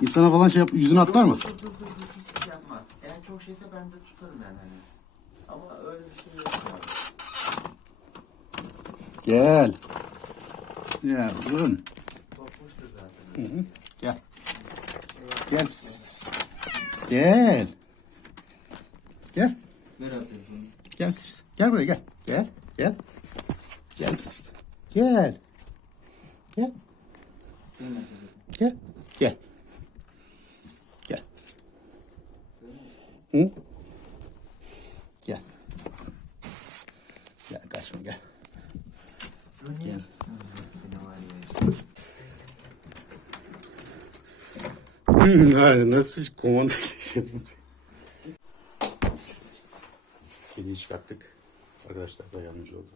İnsana falan şey yap, yüzüne atlar mı? Dur dur dur dur hiçbir şey yapma. En çok şeyse ben de tutarım yani hani. Ama öyle bir şey yok yani. Gel. Gel zaten. Hı hı. Gel. Gel pis pis pis. Gel. Gel. Ver abi telefonu. Gel pis pis. Gel buraya gel. Gel. Gel. Gel pis pis. Gel. Gel. Gel. Gel. Hı? Gel. Gel kaçma gel. Gel. Nasıl komanda geçirdiniz? Kediyi çıkarttık. Arkadaşlar da yardımcı oldu.